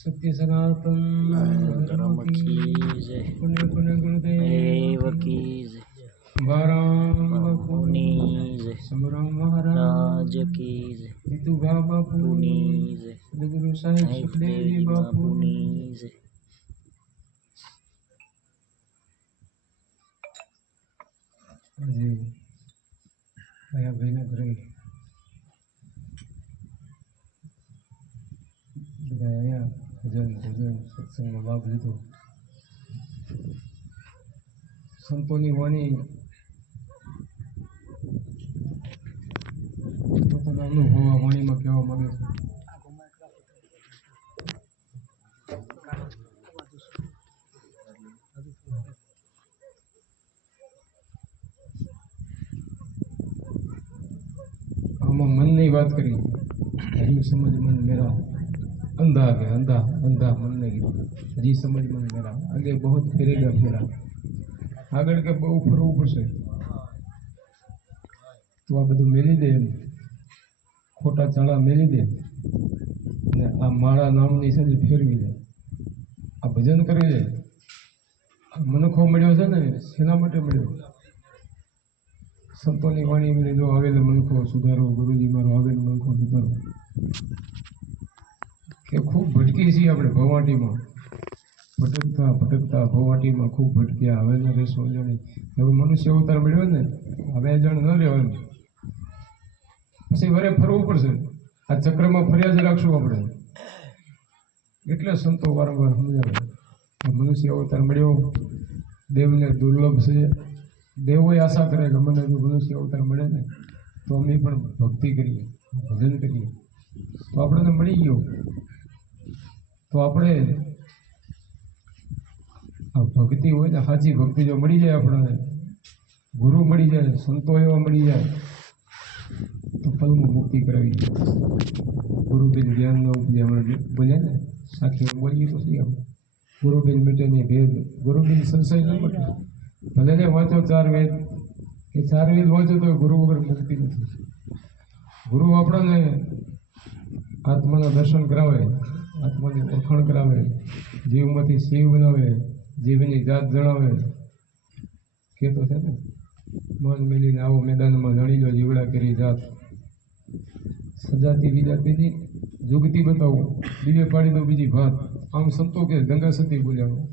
सत्य सनातन धर्म की जय। पुण्य पुण्य गुरुदेव की जय। बाराम बापुनी जय। समराम महाराज की जय। जीतू बापुनी जय। सदगुरु साहिब सुखदेव बापुनी जय। भैया भाई घरे બધા ભજન ભજન સત્સંગનો લાભ લીધો. સંતોની વાણી પોતાના અનુભવ આ વાણીમાં કહેવા માંગે છે. આમાં મનની વાત કરી. હજી સમજ મન મેરા अंधा है, अंधा अंधा मन नहीं हजी समझ मन मेरा आगे बहुत फिरेगा फेरा आगे के बहु फरવું પડશે. તો આ બધું મેલી દે, ખોટા ચાળા મેલી દે અને આ માળા નામની છે ફેરવી દે. આ ભજન કરી દે. મનખો મળ્યો છે ને શેના માટે મળ્યો? સંતોની વાણી મેળવી દો. આવેલો મનખો સુધારો, ગુરુજી મારો આવેલો મનખો સુધારો. કે ખૂબ ભટકી છીએ આપણે ભવાટીમાં, ભટકતા ભટકતા ભવાટીમાં ખૂબ ભટક્યા. હવે ના રેસો જાણે હવે મનુષ્ય અવતાર મળ્યો ને, હવે જાણ ન રહેવાનું. પછી વરે ફરવું પડશે. આ ચક્રમાં ફર્યા જ રાખશું આપણે. એટલે સંતો વારંવાર સમજાવે મનુષ્ય અવતાર મળ્યો, દેવને દુર્લભ છે. દેવોએ આશા કરે કે મને જો મનુષ્ય અવતાર મળે ને તો અમે પણ ભક્તિ કરીએ, ભજન કરીએ. તો આપણને મળી ગયો. તો આપણે આ ભક્તિ હોય ને, સાચી ભક્તિ જો મળી જાય, આપણને ગુરુ મળી જાય, સંતો એવા મળી જાય તો પલમાં મુક્તિ કરાવી જાય. ગુરુબેન જ્ઞાન ન ઉપજે. આપણે બોલ્યા ને સાખી બોલીએ તો સહી. આપણે ગુરુબેન મીટે ને ભેદ, ગુરુબેન સંશય ન મટે. ભલે ને વાંચો 4 વેદ, કે 4 વેદ વાંચો તો ગુરુ વગર મુક્તિ નથી. ગુરુ આપણને આત્માના દર્શન કરાવે, આત્માની ઓળખાણ કરાવે, જીવમાંથી શિવ બનાવે, જીવની જાત જણાવે. કહેતો છે ને, મન મેલીને આવો મેદાનમાં જાણી લો જીવડા કરી જાત. સજાતી વિજાતીની જુગતી બતાવું, બીજે પાડી દો બીજી ભાત. આમ સંતો કે ગંગા સતી બોલ્યા.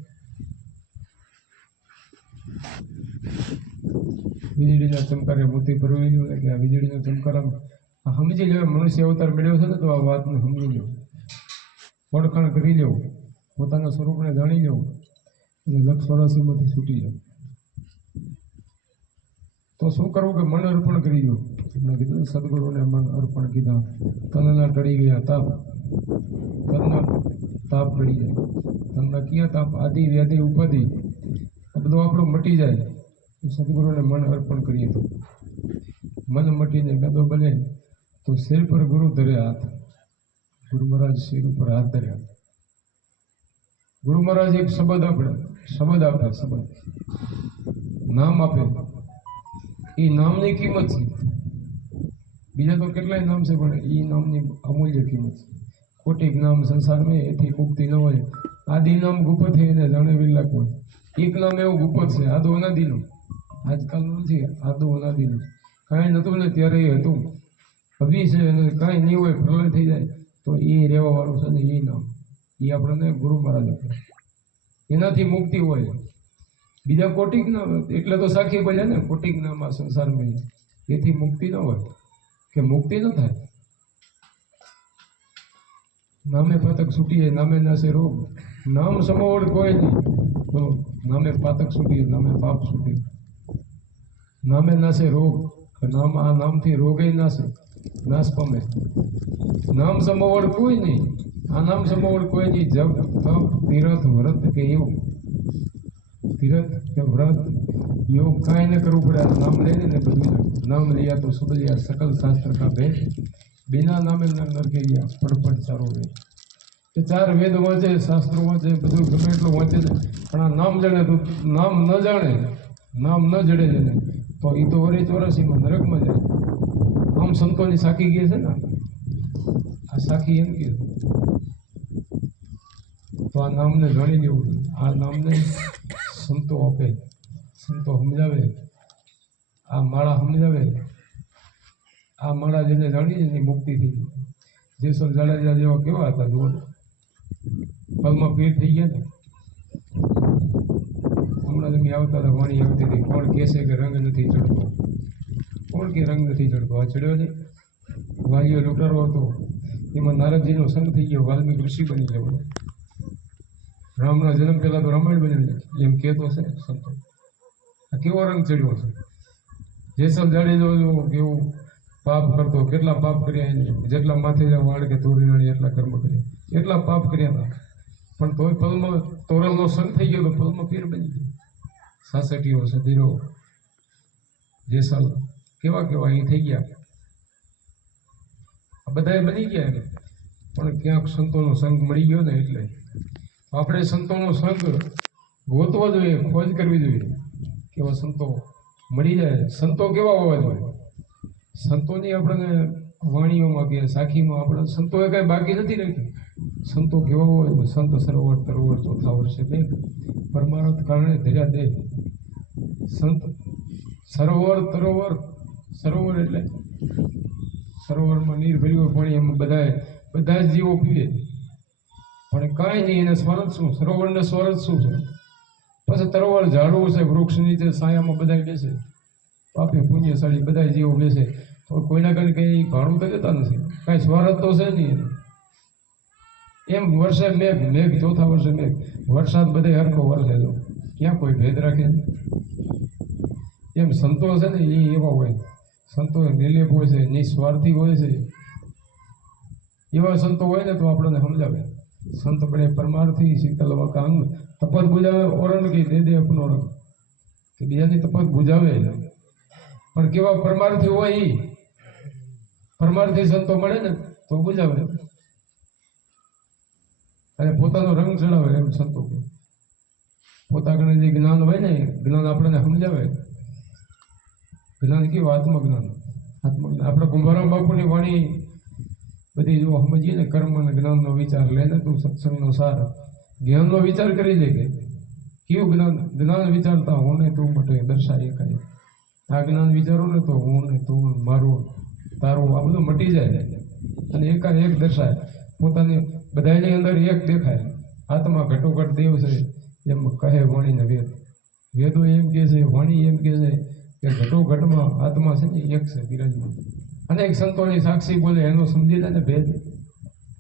વીજળીના ચમકારે મોતી ભરવી લો કે આ વીજળીના ચમકારામાં સમજી લો. મનુષ્ય અવતાર મળ્યો છે ને તો આ વાતને સમજી લો, ઓળખાણ કરી લો, પોતાના સ્વરૂપને જાણી લો અને લક્ષ 84માંથી છૂટી જાઓ. તો શું કરવું કે મન અર્પણ કરી દો. મેં કીધું સદગુરુને મન અર્પણ કીધા. તનના ટળી ગયા તાપ, તનના તાપ ટળી જાય. તનના ક્યાં તાપ? આદિ વ્યાધિ ઉપાધિ આ બધું આપણું મટી જાય. સદગુરુને મન અર્પણ કરીએ તો મન મટીને મેદો બને તો શિર પર ગુરુ ધરે હાથ. ગુરુ મહારાજ શિર ઉપર હાથ ધર્યા. ગુરુ મહારાજ એક શબ્દ આપે, શબ્દ નામ આપે. એ નામની કિંમત છે. બીજા તો કેટલાય નામ છે પણ એ નામની અમૂલ્ય કિંમત છે. ખોટી નામ સંસારમાં એથી મુક્તિ ન હોય. આદિ નામ ગુપ્ત છે એને જાણે વિલાક હોય. એક નામ એવું ગુપ્ત છે, આદો અનાદિનું. આજકાલનું નથી, આદો અનાદિનું. કાંઈ નહોતું ને ત્યારે એ હતું. અભી છે અને કાંઈ નહીં હોય, પ્રલય થઈ જાય તો એ રહેવા વાળું છે ને એ નામ એ આપણને ગુરુ મહારાજ આપે. એનાથી મુક્તિ હોય. બીજા કોટિક નામ એટલે તો સાખી બોલ્યા ને, કોટિક નામ આ સંસારમાં એથી મુક્તિ ન હોય, કે મુક્તિ ન થાય. નામે પાતક છૂટી જાય, નામે નાશે રોગ. નામ સમોવડ કોઈ નહીં. બોલો, નામે પાતક છૂટી, નામે પાપ છૂટી, નામે નાશે રોગ. નામ આ નામથી રોગે નાશે, નાશ પામે. નામ સમોવડ કોઈ નહીં. આ નામ સમોવડ કોઈ નહીં. જપ તપ તીરથ વ્રત કે એવું, તીરથ કે વ્રત યોગ કાંઈ ન કરવું પડે. નામ લઈને ને બધું નામ लिया तो सब लिया सकल शास्त्र का भेद बिना नामे नर के लिया फटफट चारो वेद. કે 4 વેદ વાંચે, શાસ્ત્રો વાંચે, બધું ગમે એટલું વાંચે છે પણ આ નામ જાણે તો નામ ન જાણે, નામ ન જડે છે તો એ તો વળી 84માં નરકમાં જાય. આમ સંતોની સાખી કહે છે ને, આ સાખી એમ કહે તો આ નામને જાણી લેવું જોઈએ. આ નામને સંતો આપે, સંતો સમજાવે, આ માળા સમજાવે. આ માળા જેને જાણી એની મુક્તિ થઈ ગઈ. જેસલ જાડેજા જેવા કેવા હતા જુઓ, પગમાં પીર થઈ ગયા ને. હમણાં તમે આવતા હતા, વાણી આવતી હતી, કોણ કહેશે કે રંગ નથી ચડતો? કોણ કે રંગ નથી ચડતો? આ ચડ્યો નહીં. વાલીઓ લૂંટારો હતો, એમાં નારદજીનો સંગ થઈ ગયો, વાલ્મીક ઋષિ બની ગયો. રામના જન્મ પહેલા તો રામાયણ બની એમ કહેતો છે સંતો. આ કેવો રંગ ચડ્યો છે? જેસલ જાડેજો કેવું પાપ કરતો, કેટલા પાપ કર્યા એને, જેટલા માથે વાળ કે તોરી રાણી એટલા કર્મ કર્યા, એટલા પાપ કર્યા હતા. પણ તોય પલમાં તોરલનો સંગ થઈ ગયો તો પલમાં પીર બની ગયો. 66 વર્ષે ધીરો જેસલ કેવા કેવા અહીં થઈ ગયા. આ બધાએ બની ગયા એને, પણ ક્યાંક સંતોનો સંગ મળી ગયો ને એટલે આપણે સંતોનો સંગ ગોતવો જોઈએ, ખોજ કરવી જોઈએ. કેવા સંતો મળી જાય. સંતો કેવા હોવા જોઈએ? સંતોની આપણને વાણીઓમાં કે સાખીમાં આપણે સંતોએ કાંઈ બાકી નથી રાખ્યું. સંતો કેવા હોય? સંત સરોવર તરોવર ચોથા વર્ષે મેઘ, પરમારથ કારણે ધર્યા દે. સંત સરોવર તરોવર, સરોવર એટલે સરોવરમાં નીર ભર્યું હોય પાણી, એમાં બધા જ જીવો પીવે, પણ કાંઈ નહીં. એને સ્વરત શું? સરોવરને સ્વરત શું છે? પછી તરોવર ઝાડવું છે, વૃક્ષ નીચે છાયામાં બધા બેસે, પાપી પુણ્યશાળી બધા જીવો બેસે, તો કોઈના કઈ કંઈ ભાડું તો દેતા નથી, કાંઈ સ્વાર્થ તો છે નહીં. એમ વર્ષે મેઘ, મેઘ ચોથા વર્ષે મેઘ, વરસાદ બધે હરખો વરસે, જો ક્યાં કોઈ ભેદ રાખે? એમ સંતો છે ને એ એવા હોય. સંતો નિર્લેપ હોય છે, નિસ્વાર્થી હોય છે. એવા સંતો હોય ને તો આપણને સમજાવે. સંત બડે પરમાર્થી શીતલ વકાંગ, તપત બુજાવે ઓરણ કે દે દે અપનો રંગ, કે બીજાની તપત બુજાવે. પણ કેવા પરમાર્થી હોય? એ પરમાર્થી સંતો મળે ને તો બુજાવે અને પોતાનો રંગ ચડાવે. એમ સંતો કે પોતાને જે જ્ઞાન હોય ને જ્ઞાન આપણને સમજાવે. જ્ઞાન કેવું? આત્મજ્ઞાન. આત્મજ્ઞાન આપણે કુંભારામ બાપુની વાણી બધી જો સમજીએ ને, કર્મ અને જ્ઞાનનો વિચાર લે ને તું સત્સંગનો સાર, જ્ઞાનનો વિચાર કરી લે કે કેવું જ્ઞાન? જ્ઞાન વિચારતા હું ને તું માટે દર્શાય કાંઈ. આ જ્ઞાન વિચારો ને તો હું ને તું, મારું તારું, આ બધું મટી જાય અને એકાએક દર્શાય. પોતાની બધાની અંદર એક દેખાય. આત્મા ઘટોઘટ દેવ છે એમ કહે વાણીને વેદ. વેદો એમ કહે છે, વાણી એમ કહે છે કે ઘટોઘટમાં આત્મા છે ને એક છે બિરાજમાન. અનેક સંતોની સાક્ષી બોલે એનો સમજી જાય ને ભેદ,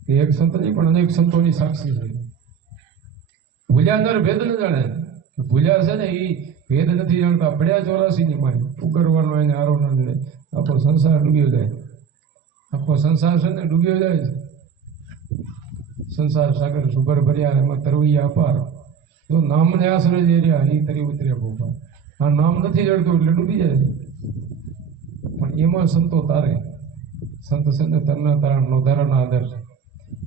કે એક સંત નહીં પણ અનેક સંતોની સાક્ષી છે. ભૂલ્યા નર ભેદ ન જાણે, કે ભૂલ્યા છે ને એ ભેદ નથી જાણતા. પડ્યા 84ની માય ઉગરવાનો એને આરો ન જડે. આખો સંસાર ડૂબ્યો જાય. આખો સંસાર છે ને ડૂબ્યો જાય છે. સંસાર સાગર સુગર ભર્યા, એમાં તરવૈયા અપાર. જો નામને આશરે જે રહ્યા એ તરી ઉતર્યા ભોપા. આ નામ નથી જડતું એટલે ડૂબી જાય છે. પણ એમાં સંતો તારે. સંત છે ને તરના તારણ નો ધારાના આધાર છે.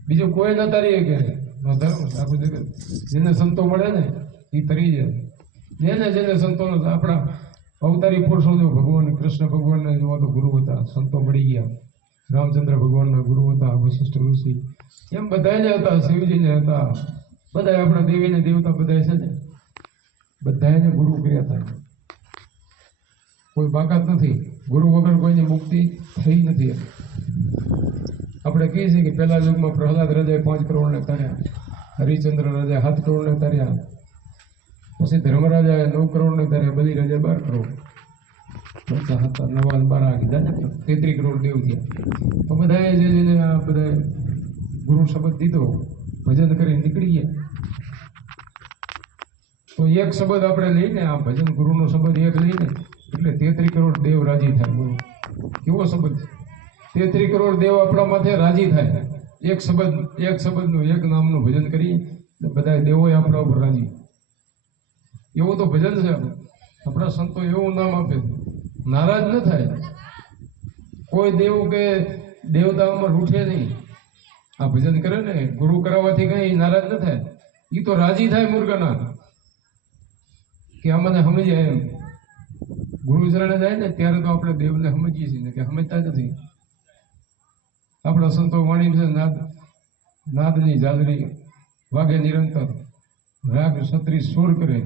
બીજું કોઈ ન તારીએ કે નો ધર્મ. આખું જગત જેને સંતો મળે ને એ તરી જાય. જેને સંતોનો આપણા અવતારી પુરુષો જો ભગવાન કૃષ્ણ ભગવાનને જોવા તો ગુરુ હતા, સંતો મળી ગયા. રામચંદ્ર ભગવાનના ગુરુ હતા, વશિષ્ઠ ઋષિ, એમ બધાને હતા, શિવજીને હતા, બધા આપણા દેવીને દેવતા બધા છે ને બધાને ગુરુ કર્યા હતા. કોઈ બાકાત નથી. ગુરુ વગર કોઈની મુક્તિ થઈ નથી. આપણે કહીએ છીએ કે પહેલા યુગમાં પ્રહલાદ રાજાએ 5 કરોડને તાર્યા, હરિચંદ્ર રાજાએ 7 કરોડને તાર્યા, પછી ધર્મરાજાએ 9 કરોડને તાર્યા, બલી રાજાએ 12 કરોડ, 9 12 કીધા ને 33 કરોડ દેવ થયા. તો બધાએ જેને આ બધા ગુરુ શબ્દ દીધો, ભજન કરી નીકળી ગયા. તો એક શબ્દ આપણે લઈને, આ ભજન ગુરુનો શબ્દ એક લઈને એટલે 33 કરોડ દેવ રાજી થાય. ગુરુ કેવો શબ્દ? 33 કરોડ દેવ આપણા માથે રાજી થાય. એક શબ્દનું, એક નામનું ભજન કરી બધા દેવો આપણા ઉપર રાજી. એવું તો ભજન છે. આપણા સંતો એવું નામ આપે, નારાજ ન થાય. કોઈ દેવ કે દેવતાઓમાં રૂઠે નહીં. આ ભજન કરે ને ગુરુ કરાવવાથી કઈ નારાજ ન થાય. એ તો રાજી થાય મુર્ગના, કે આમને સમજે એમ. ગુરુ ચરણે જાય ને ત્યારે તો આપણે દેવને સમજીએ છીએ કે સમજતા નથી. આપણા સંતો વાણી છે નાદની જાદરી વાગે નિરંતર રાગ છત્રી સોર કરે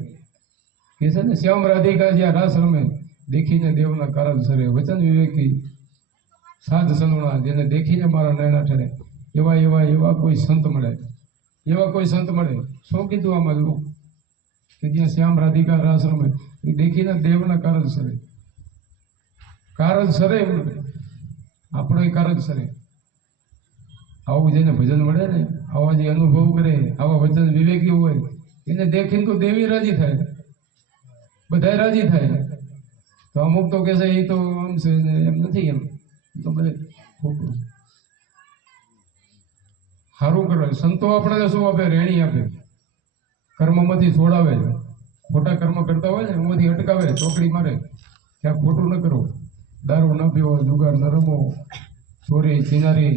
કે છે ને શ્યામ રાધિકા જ્યાં રાસ રમે દેખીને દેવના કારજ સરે વચન વિવેકી સાધ સનુણા જેને દેખીને મારા નયના ઠરે એવા કોઈ સંત મળે શું કીધું આમાં જુઓ કે જ્યાં શ્યામ રાધિકા રાસ રમે એ દેખીને દેવના કારજ સરે આપણો કારજ સરે આવું જેને ભજન મળે ને આવા જે અનુભવ કરે આવા વચન વિવેકી હોય એને દેખીને તો દેવી રાજી થાય બધા રાજી થાય તો અમુક તો કહેશે એ તો આમ છે ને એમ નથી એમ તો બધે ખોટું સારું કરે સંતો આપણને શું આપે રેણી આપે કર્મમાંથી છોડાવે ખોટા કર્મ કરતા હોય ને એમાંથી અટકાવે ચોકડી મારે કે આ ખોટું ન કરો દારૂ ન પીવો જુગાર ન રમો ચોરી ચિનારી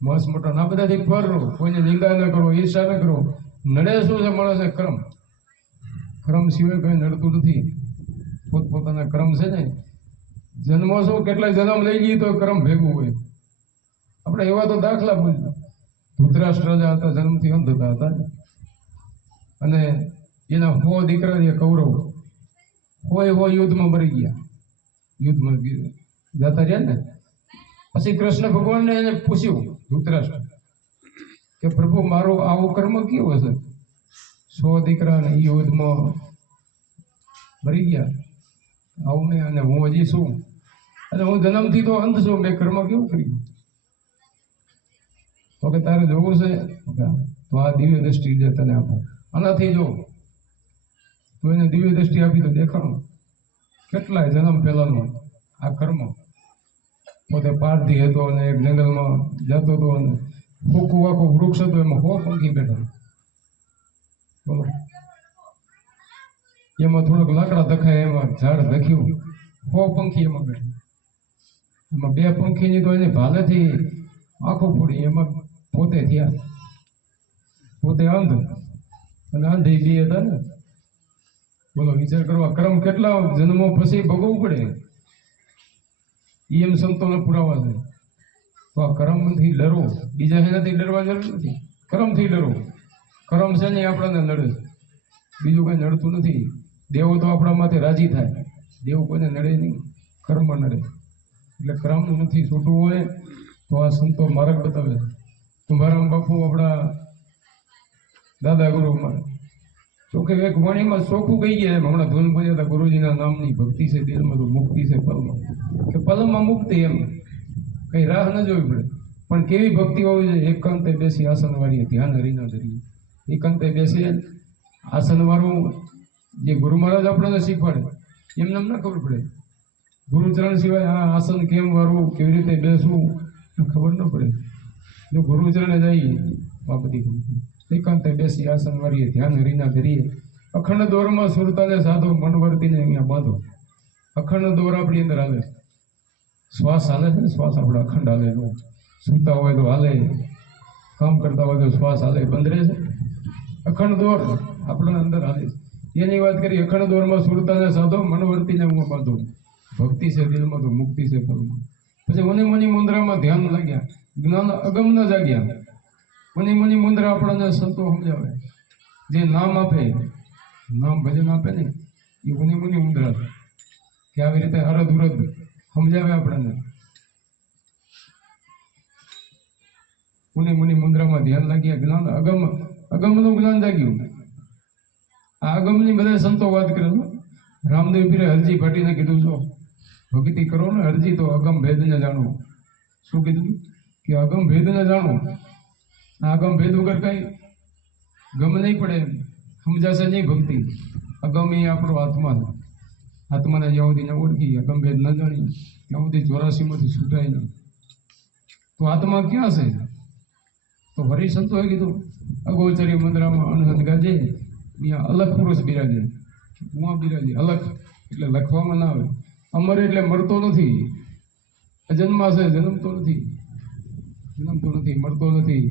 માંસ મટન આ બધાથી પર રહો કોઈને નિંદા ન કરો ઈર્ષા ન કરો નડે શું છે માણસે કર્મ સિવાય કંઈ નડતું નથી પોતપોતાના કર્મ છે ને જન્મો શું કેટલાય જન્મ લઈ જઈએ તો કર્મ ભેગું હોય આપણે એવા તો દાખલા બોલીએ ધૃતરાષ્ટ્ર રાજા હતા જન્મથી અંધ હતા અને એના 100 દીકરા જે કૌરવ હોય યુદ્ધમાં મરી ગયા યુદ્ધમાં જતા રહ્યા ને પછી કૃષ્ણ ભગવાનને એને પૂછ્યું ધૃતરાષ્ટ્ર કે પ્રભુ મારો આવો કર્મ કેવો હશે 100 દીકરા ને યુદ્ધમાં મરી ગયા આવું નહીં અને હું હજી શું અને હું જન્મથી તો અંધ છું મેં કર્મ કેવું કર્યું તો કે તારે જોવું છે તો આ દિવ્ય દ્રષ્ટિ જે તને આપો આનાથી જો તો એને દિવ્ય દ્રષ્ટિ આપી તો દેખાણું કેટલાય જન્મ પહેલાનો આ કર્મ પોતે પારધી હતો અને એક જંગલમાં જતો હતો અને ફૂકું આખું વૃક્ષ હતું એમાં 100 પંખી બેઠા બોલો એમાં થોડોક લાકડા દખાય એમાં ઝાડ દખ્યું 100 પંખી એમાં બેઠા એમાં 2 પંખીની તો એને ભાલેથી આંખો ફોડી એમાં પોતે થયા પોતે અંધ અને અંધે બે હતા ને બોલો વિચાર કરવા કર્મ કેટલા જન્મો પછી ભોગવવું પડે એમ સંતોને પુરાવા છે તો આ કર્મથી ડરો બીજા એનાથી ડરવા જરૂર નથી કર્મથી ડરો કર્મ છે ને આપણને નડે બીજું કઈ નડતું નથી દેવો તો આપણા માથે રાજી થાય દેવ કોઈને નડે નહીં કર્મ નડે એટલે કર્મ નથી છૂટવું હોય તો આ સંતો માર્ગ બતાવે તુંભારામ બાપુ આપણા દાદા ગુરુમાં ચોખ્ખે એક વાણીમાં ચોખ્ખું કહી ગયા એમ હમણાં ધૂન બોલ્યા હતા ગુરુજીના નામની ભક્તિ છે દિલમાં તો મુક્તિ છે પલમાં કે પલમાં મુક્તિ એમ કઈ રાહ ન જોવી પડે પણ કેવી ભક્તિ હોવી જોઈએ એકાંતે બેસી આસન વાળીએ ધ્યાન હરીના ધરીએ એકાંતે બેસી આસન વાળું જે ગુરુ મહારાજ આપણને શીખવાડે એમને ના ખબર પડે ગુરુચરણ સિવાય આ આસન કેમ વાળવું કેવી રીતે બેસવું ખબર ન પડે જો ગુરુચરણે જઈએ આ બધી એકાંતે બેસી આસન વાળીએ ધ્યાન હરીના ધરીએ અખંડ દોરમાં સુરતાને સાધો મન વર્તીને અહીંયા બાંધો અખંડ દોર આપણી અંદર હાલે શ્વાસ હાલે છે ને શ્વાસ આપણે અખંડ હાલે તો સૂતા હોય તો હાલે કામ કરતા હોય તો શ્વાસ હાલે બંધ રહે છે અખંડ દોર આપણા અંદર હાલે એની વાત કરી અખંડ દોરમાં સુરતાને સાધો મન વર્તીને હું બાંધો ભક્તિ છે દિલમાં તો મુક્તિ છે પલમાં પછી મની મુદ્રામાં ધ્યાન લાગ્યા જ્ઞાન અગમ ન જાગ્યા મની મુદ્રા આપણને સંતો સમજાવે જે નામ આપે નામ ભજન આપે ને એ મની મુદ્રા કે આવી રીતે અરદ ઉરદ સમજાવે આપણને મની મુદ્રામાં ધ્યાન લાગ્યા જ્ઞાન અગમનું જ્ઞાન જાગ્યું આ અગમની બધા સંતો વાત કરે રામદેવ પીરે હરજી ભાટીને કીધું છો ભક્તિ કરો ને હરજી તો અગમ ભેદને જાણો શું કીધું કે અગમ ભેદને જાણો આ અગમ ભેદ વગર કઈ ગમ નહીં પડે સમજાશે નહીં ભક્તિ અગમ એ આપણો આત્મા છે આત્માને જ્યાં સુધી ન ઓળખી અગમ ભેદ ન જાણી ત્યાં સુધી 84માંથી છૂટાય નહીં તો આત્મા ક્યાં છે તો હરિ સંતોએ કીધું અગોચરી મંદરામાં અનહદ ગાજે અહીંયા અલગ પુરુષ બિરાજે હું બિરાજે અલગ એટલે લખવામાં ના આવે અમર એટલે મરતો નથી અજન્મા છે જન્મતો નથી મરતો નથી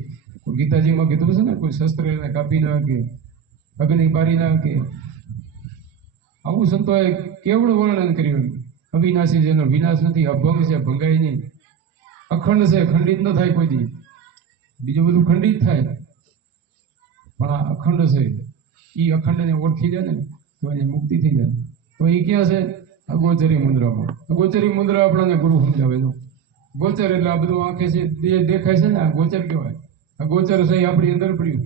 ગીતાજીમાં કીધું છે ને કોઈ શસ્ત્ર એને કાપી ના કે અગ્નિ બારી ના કે આવું સંતોએ કેવળ વર્ણન કર્યું અવિનાશી જેનો વિનાશ નથી અભંગ છે ભંગાય નહીં અખંડ છે ખંડિત ન થાય કોઈ દી બીજું બધું ખંડિત થાય પણ આ અખંડ છે, એ અખંડને ઓળખી જાય ને તો એની મુક્તિ થઈ જાય. તો એ ક્યાં છે? અગોચરી મુદ્રામાં. અગોચરી મુદ્રા આપણને ગુરુ સમજાવે છે. ગોચર એટલે આ બધું આંખે છે દેખાય છે ને, આ ગોચર કહેવાય. આ ગોચર છે એ આપણી અંદર પડ્યું.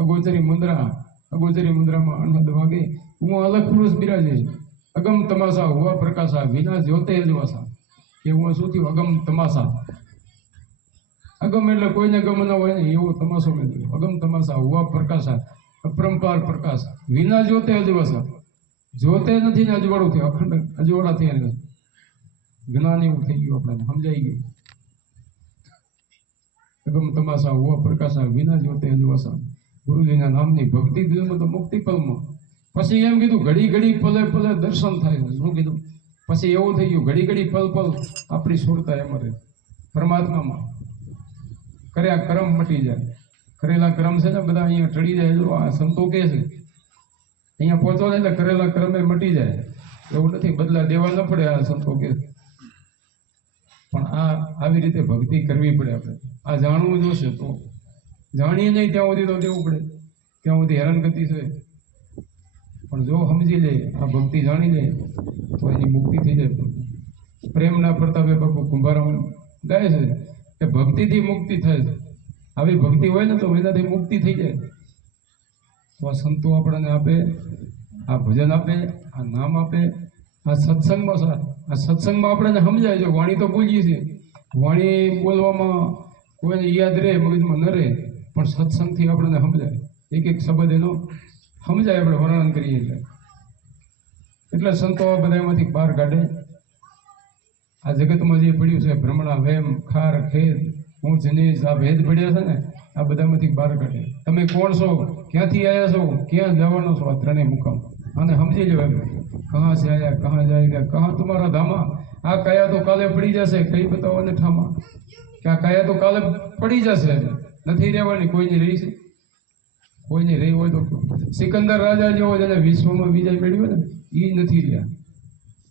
અગોચરી મુદ્રા, અગોચરી મુદ્રામાં અનહદ વાગે હું અલગ પુરુષ બિરાજે. અગમ તમાસા હુવા પ્રકાશા વિના જ્યોતે અજવાસા. કે હું શું થયું? અગમ તમાસા. અગમ એટલે કોઈને ગમ ન હોય ને એવો તમાશો મેં જોયો. અગમ તમાસા હુવા પ્રકાશા, અપરંપાર પ્રકાશ વિના જ્યોતે અજવાસા. જ્યોતે નથી ને અજવાળું થયું, અખંડ અજવાળા થયા. જ્ઞાન એવું થઈ ગયું, આપણને સમજાઈ ગયું. અગમ તમાસા હુવા પ્રકાશા વિના જ્યોતે અજવાસા. ગુરુજીના નામની ભક્તિ દિલમાં તો મુક્તિ પલમાં. પછી એમ કીધું ઘડી ઘડી પલે પલે દર્શન થાય. શું કીધું? પછી એવું થઈ ગયું ઘડી ઘડી પલ પલ આપણી સુરતા એમ રહે પરમાત્મામાં. કર્યા કર્મ મટી જાય. કરેલા કર્મ છે ને બધા અહીંયા ટળી જાય. જો આ સંતો કે છે અહીંયા પહોંચો ને એટલે કરેલા કર્મે મટી જાય. એવું નથી, બદલા દેવા ન પડે. આ સંતો કે પણ આ આવી રીતે ભક્તિ કરવી પડે. આપણે આ જાણવું જોશે. તો જાણીએ નહીં ત્યાં સુધી તો દેવું પડે, ત્યાં સુધી હેરાનગતિ છે. પણ જો સમજી લે, આ ભક્તિ જાણી લે તો એની મુક્તિ થઈ જાય. પ્રેમના પ્રતાપે બાપુ કુંભારામ ગાય છે કે ભક્તિથી મુક્તિ થાય છે. આવી ભક્તિ હોય ને તો એનાથી મુક્તિ થઈ જાય. તો આ સંતો આપણને આપે, આ ભજન આપે, આ નામ આપે, આ સત્સંગમાં સાર. આ સત્સંગમાં આપણને સમજાય છે. વાણી તો બોલીએ છીએ, વાણી બોલવામાં કોઈને યાદ રહે, મગજમાં ન રહે, પણ સત્સંગથી આપણને સમજાય. એક એક શબ્દ એનો સમજાય, આપણે વર્ણન કરીએ એટલે સંતો બધામાંથી બહાર કાઢે. આ જગતમાં જે પડ્યું છે ભ્રમણા, વેમ, ખાર, ખેદ, ઊંચ નીચ, આ ભેદ પડ્યા છે ને, આ બધામાંથી બહાર કાઢે. તમે કોણ છો, ક્યાંથી આવ્યા છો, ક્યાં જવાનો છો, આ ત્રણેય મુકામ આને સમજી લેવા. કહા સે આયા, કહા જાયગા, કહા તમારા ધામા. આ કયા તો કાલે પડી જશે, કઈ બતાવો ને ઠામા. કે આ કયા તો કાલે પડી જશે, નથી રહેવાની. કોઈની રહી છે? કોઈની રહી હોય તો સિકંદર રાજા જેવો જેને વિશ્વમાં વિજય મેળવ્યો ને, એ નથી રહ્યા.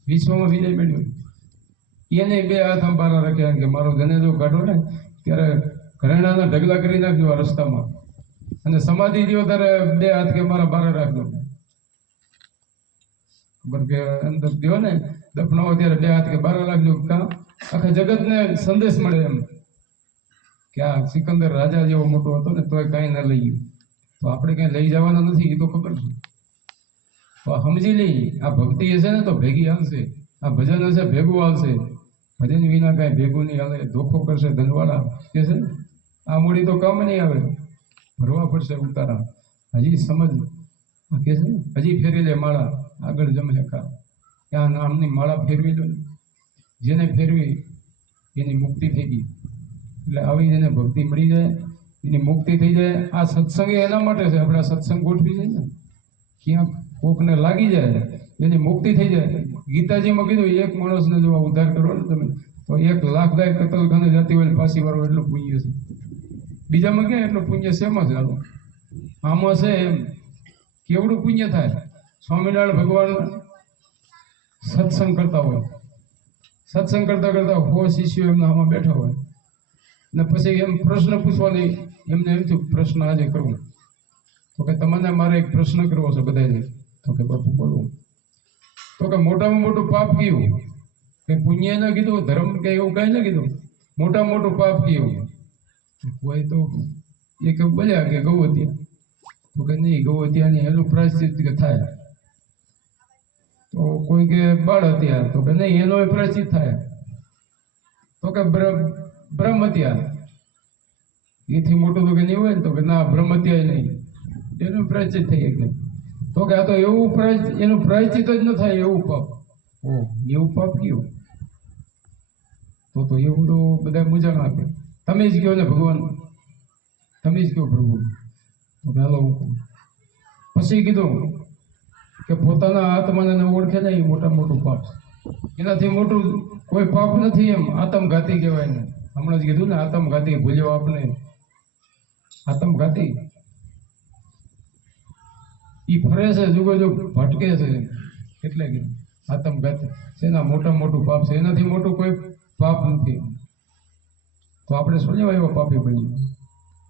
વિશ્વમાં વિજય મેળવ્યો એને બે હાથ અંબારા રાખ્યા કે મારો જનેજો કાઢો ને ત્યારે ઘરેણાના ઢગલા કરી નાખજો આ રસ્તામાં, અને સમાધિ દો ત્યારે બે હાથ કે મારા બારા રાખજો. ખબર કે અંદર દો ને દફનાવો ત્યારે બે હાથ કે બારા રાખજો. કાં આખા જગતને સંદેશ મળે એમ કે આ સિકંદર રાજા જેવો મોટો હતો ને તોય કાંઈ ના લઈ ગયું. તો આપણે કઈ લઈ જવાના નથી, એ તો ખબર છે. તો સમજી લઈ, આ ભક્તિ હશે ને તો ભેગી હાલશે, આ ભજન હશે ભેગું હાલશે. ભજન વિના કાંઈ ભેગું નહીં હાલે. ધોખો કરશે ધનવાળા કે છે આ મૂડી તો કામ નહીં આવે, ભરવા પડશે ઉતારા. હજી સમજ કે છે હજી ફેરી લે માળા, આગળ જમે કા. ત્યાં નામની માળા ફેરવી લો, જેને ફેરવી એની મુક્તિ થઈ ગઈ. એટલે આવી જેને ભક્તિ મળી જાય એની મુક્તિ થઈ જાય. આ સત્સંગ એના માટે છે. આપણે આ સત્સંગ ગોઠવી છે ને, ક્યાંક કોકને લાગી જાય એની મુક્તિ થઈ જાય. ગીતાજીમાં કીધું એક માણસને જો ઉદ્ધાર કરો ને તમે તો 1,00,000 ગાય કતલખાને જતી હોય પાછી વાળો એટલું પુણ્ય છે. બીજામાં ક્યાં એટલું પુણ્ય શેમાં છે? હાલો આમાં છે એમ કેવડું પુણ્ય થાય. સ્વામિનારાયણ ભગવાન સત્સંગ કરતા હોય, સત્સંગ કરતા કરતા 100 શિષ્યો એમના આમાં બેઠા હોય ને પછી એમ પ્રશ્ન પૂછવાની એમને એમ થયું પ્રશ્ન આજે કરવું. તો કે તમને મારે એક પ્રશ્ન કરવો છે બધાને. તો કે બાપુ બોલો. તો કે મોટામાં મોટું પાપ કયું? કે પુણ્ય ન કીધું, ધર્મ કે એવું કઈ ન કીધું, મોટામાં મોટું પાપ કયું? કોઈ તો એક બોલ્યા કે ગૌહત્યા. તો કે નહીં, ગૌહત્યા નહીં, એનું પ્રાયશ્ચિત કે થાય. તો કોઈ કે બાળ હત્યા. તો કે નહીં, એનો પ્રાયશ્ચિત થાય. તો કે બ્રહ્મ હત્યા, એથી મોટું તો કે નહીં હોય ને. તો કે ના, બ્રહ્મ હત્યા નહીં, એનું પ્રાયશ્ચિત થઈ શકે. તો કે આ તો એવું એનું પ્રાયશ્ચિત જ ન થાય એવું પાપ. ઓ એવું પાપ કયું? તો એવું તો બધા મૂંઝાણ આપે. તમે જ કહો ને ભગવાન, તમે જ કહો પ્રભુ. તો કે હાલો પછી કીધું કે પોતાના આત્માને ન ઓળખે ને એ મોટું પાપ છે. એનાથી મોટું કોઈ પાપ નથી. એમ આત્મઘાતી કહેવાય ને. હમણાં જ કીધું ને આત્મઘાતી, ભૂલ્યો આપણે આત્મઘાતી. ઈ ફરે છે જુગોજુગ ભટકે છે એટલે કે આત્મઘાતી છે. એના મોટું પાપ છે, એનાથી મોટું કોઈ પાપ નથી. તો આપણે શું લેવા એવા પાપી બનીએ?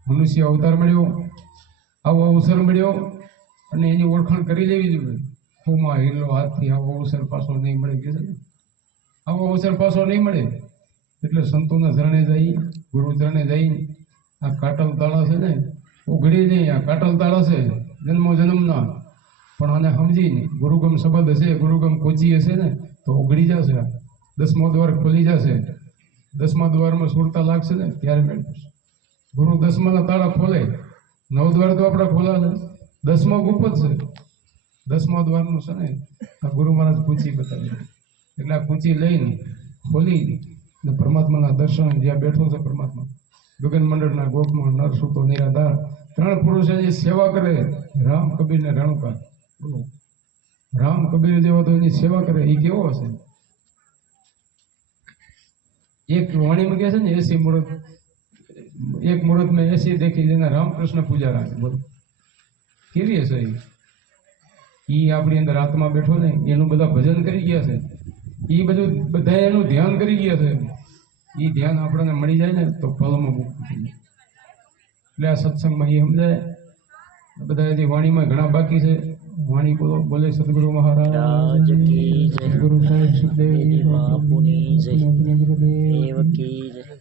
મનુષ્ય અવતાર મળ્યો, આવો અવસર મળ્યો અને એની ઓળખાણ કરી લેવી જોઈએ. ખૂમાં હિલ્લો હાથથી આવો અવસર પાછો નહીં મળે કે છે ને, આવો અવસર પાછો નહીં મળે. એટલે સંતોના ચરણે જઈ, ગુરુ ચરણે જઈ, આ કાટલ તાળા છે ને ઉઘડી નહીં, આ કાટલ તાળા છે જન્મો જન્મના, પણ આને સમજીને ગુરુગમ શબ્દ હશે, ગુરુગમ કોચી હશે ને તો ઉઘડી જશે. 10મો દ્વાર ખોલી જશે. 10મા દ્વારમાં સુરતા લાગશે ને ત્યારે મેળવશે. ગુરુ 10માના તાળા ખોલે, 9 દ્વાર તો આપણા ખોલા છે, 10મા ગુપ્ત છે. 10મા દ્વારનું છે ને આ ગુરુ મહારાજ કૂચી બતાવી. એટલે આ કૂચી લઈને ખોલી ને પરમાત્માના દર્શન, જ્યાં બેઠો છે પરમાત્મા, ગગન મંડળના ગોપમાં નર સૂતો નિરાધાર, 3 પુરુષો જે સેવા કરે, રામ કબીર ને રણુકા. રામ કબીર જેવો તો એની સેવા કરે, એ કેવો હશે? એક વાણીમાં કહે છે ને 80 મુહૂર્ત, એક મુહૂર્ત મેં 80 દેખી જેના રામકૃષ્ણ પૂજા રાખે. બોલો કેવી હશે એ? આપણી અંદર આત્મા બેઠો ને એનું બધા ભજન કરી ગયા છે, એ બધું બધા એનું ધ્યાન કરી ગયા છે. એ ધ્યાન આપણને મળી જાય ને તો ફળમાં મુક્ત થઈ જાય. એટલે આ સત્સંગમાં એ સમજાય. બધા હજી વાણીમાં ઘણા બાકી છે. વાણી બોલો, બોલે સદગુરુ મહારાજ કી જય, ગુરુ સાહેબ સુખદેવ બાપુની જય, દેવ કી જય.